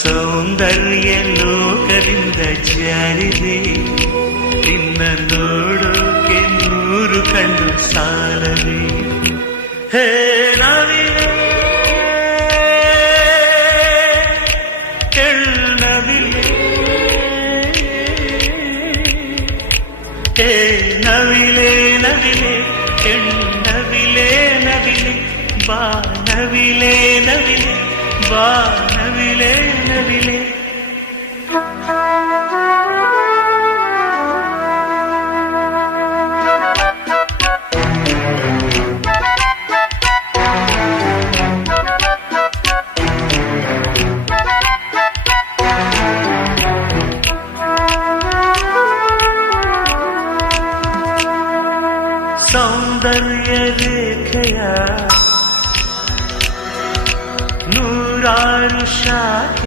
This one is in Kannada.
ಸೌಂದರ್ಯ ಲೋಕದಿಂದ ಜಾರಿದೆ, ನಿನ್ನ ನೋಡೋಕೆ 100 ಕಣ್ಣು ಸಾಲದೆ. ಹೇ ನವಿಲೆ ನವಿಲೆ, ಹೇ ನವಿಲೆ ನವಿಲೆ ನವಿಲೆ ನವಿಲೆ, ಬಾ ನವಿಲೆ ನವಿಲೆ, ಬಾ ನವಿಲೆ ನವಿಲೆ. ಸೌಂದರ್ಯ ರೇಖೆಯ 100 ಶಾಖೆ